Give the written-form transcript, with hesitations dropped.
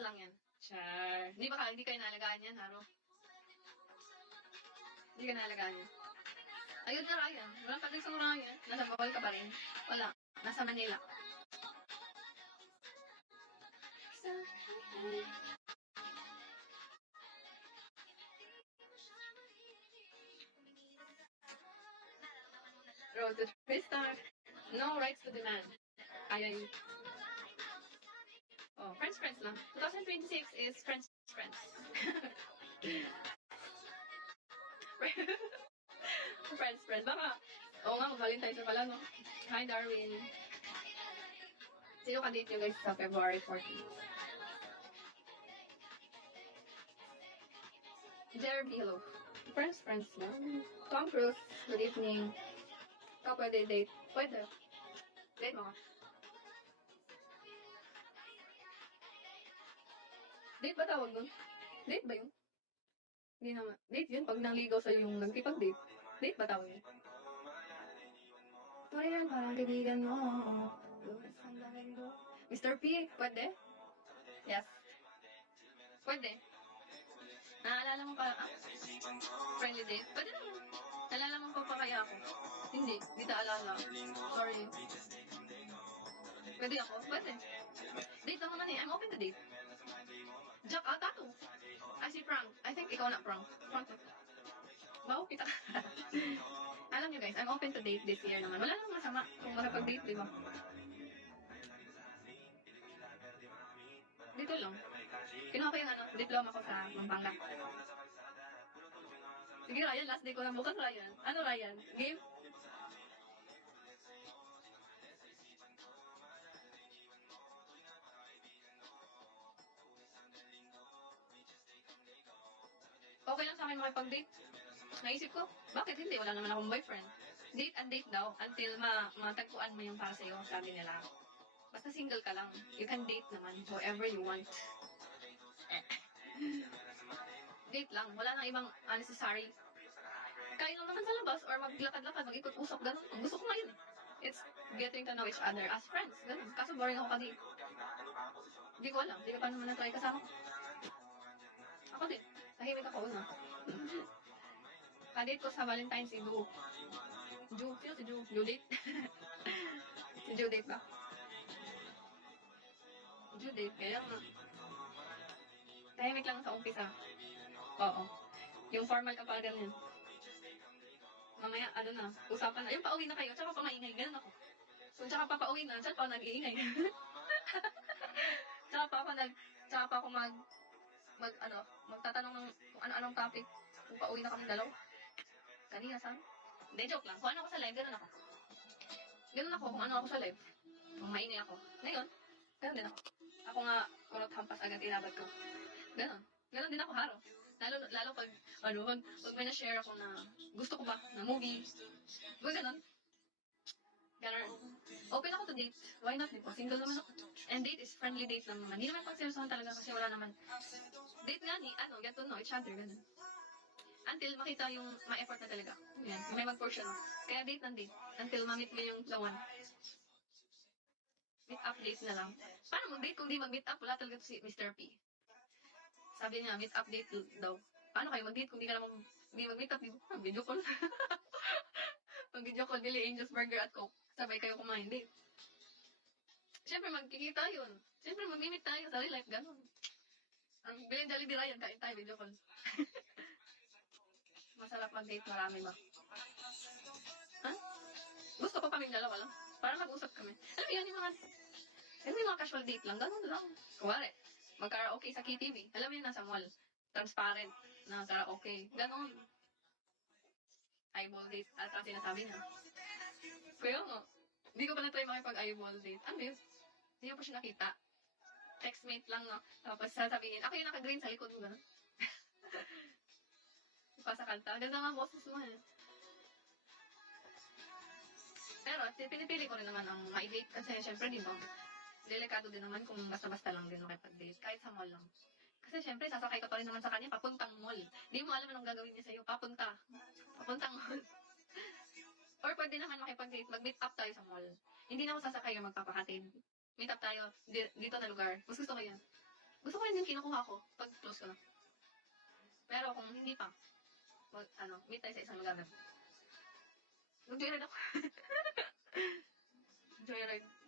lang yan. Char. Hindi kayo naalagaan yan, Haro? Hindi ka naalagaan yan. Ayun na Ryan. Walang pagdating sa Ryan. Nasa Bawal ka pa rin. Wala. Nasa Manila. Road to Tristar. No rights to demand. Ayaw. Oh, friends lang. 2026 is friends. friends. Baka, oo nga, mag-Valentine's na pala, no? Hi, Darwin. Sino ka-date nyo guys sa February 14? Jeremy, hello. Friends lang. Tom Cruise, good evening. Ikaw pwede date? Pwede. Date mo ka. Date ba tawag nun? Date ba yun? Hindi naman. Date yun? Pag nangligaw sa'yo yung nagkipag-date. Date ba tawag yun? Ito yan, parang kaibigan mo. Mr. P, pwede? Yes. Pwede. Naalala mo pa, friendly date? Pwede naman. Naalala mo pa kaya ako? Hindi ta alala. Sorry. Pwede ako? Pwede. Date lang naman eh. I'm open to date. Jack, tattoo. I see Frank. I think ikaw na Frank. Frank. Wow, kita ka. Alam nyo guys, I'm open to date this year naman. Wala namang masama kung makapag-date, di ba? Dito lang. Kinuha ko yung diploma ko sa Pampanga. Sige Ryan, last day ko na bukas Ryan. Ano Ryan? Game? Okay lang sa akin makipag-date. Naisip ko, bakit hindi? Wala naman akong boyfriend. Date and date daw until matagpuan mo yung para sa'yo, sabi nila. Basta single ka lang. You can date naman whoever you want. Date lang. Wala nang ibang unnecessary. Kain lang naman sa labas or maglakad-lakad, mag-ikot-usap, ganun. Gusto ko ngayon. It's getting to know each other as friends. Ganun. Kaso boring ako ka-date. Hindi ko alam. Hindi ka pa naman na-try kasama. Ako din. Tahimik ako una. Kadate ko sa Valentine's si Ju. Sino si Ju? Judith? Si Judith ba? Judith, kaya nga. Tahimik lang sa umpisa. Oo. Yung formal ka pa ganyan. Mamaya, na, usapan na. Yung pauwi na kayo, tsaka pa maingay. Ganun ako. So, tsaka pa pauwi na, tsaka pa ako nag-iingay. tsaka pa ako magtatanong ng kung ano-anong topic. Kung pauwi na kami dalaw. Kanina saan? Hindi, joke lang. Kung ano ako sa live, ganun ako. Ganun ako kung ano ako sa live. Kung maingay ako. Ngayon, ganun din ako. Ako nga, kurot hampas agad inabot ko. Ganun. Ganun din ako, Haro. Lalo pag may na-share ako na gusto ko ba na movie. Ganun. Open ako to date. Why not? Diba? Single naman ako. And date is friendly date lang naman. Hindi naman pag-seryosohan talaga kasi wala naman. Date nga ni, get to know each other. Ganun. Until makita yung ma-effort na talaga. Yan. May mag-portion. Kaya date ng date. Until ma-meet mo yung the one. Meet up date na lang. Paano mag-date kung di mag-meet up? Wala talaga si Mr. P. Sabi niya, meet up date daw. Paano kayo mag-date kung di ka naman mag-meet up? Video call. Mag-video call, bili Angel's Burger at Coke. Sabay kayo kumain, date. Siyempre, magkikita yun. Siyempre, mag-meet tayo sa real life, gano'n. Ang bilhin Jollibee Ryan, kain tayo, video call. Masarap mag-date, marami ba? Ha? Gusto ko kaming dalawa lang. Para mag-usap kami. Alam mo yun, yung mga casual date lang, gano'n lang. Kuwari, mag-karaoke sa KTV. Alam mo yun, nasa mall. Transparent na karaoke. Gano'n. Eyeball date. At ang sinasabi niya. Kaya nga, hindi ko pa na-try makipag-eyeball date. Ano yun? Hindi ko pa siya nakita. Textmate lang, no? Tapos sasabihin, ako yung naka-green sa likod mo, gano'n. Pa sa kanta. Ganda nga boses mo eh. Pero, pinipili ko rin naman ang ma-date kasi syempre, di ba? Delikado din naman kung basta-basta lang din makipag-date. Kahit sa mall lang. Kasi syempre, sasakay ka pa rin naman sa kanya, papuntang mall. Di mo alam anong gagawin niya sa'yo. Papuntang mall. Or pwede naman makipag-date, mag-meet up tayo sa mall. Hindi na ako sasakay yung magpapahatid. Meet up tayo, dito na lugar. Mas gusto ko yan. Gusto ko rin yung kinukuha ko pag close ko na. Pero kung hindi pa, meet tayo sa isang lugar na. Mag-joyride ako. Joyride.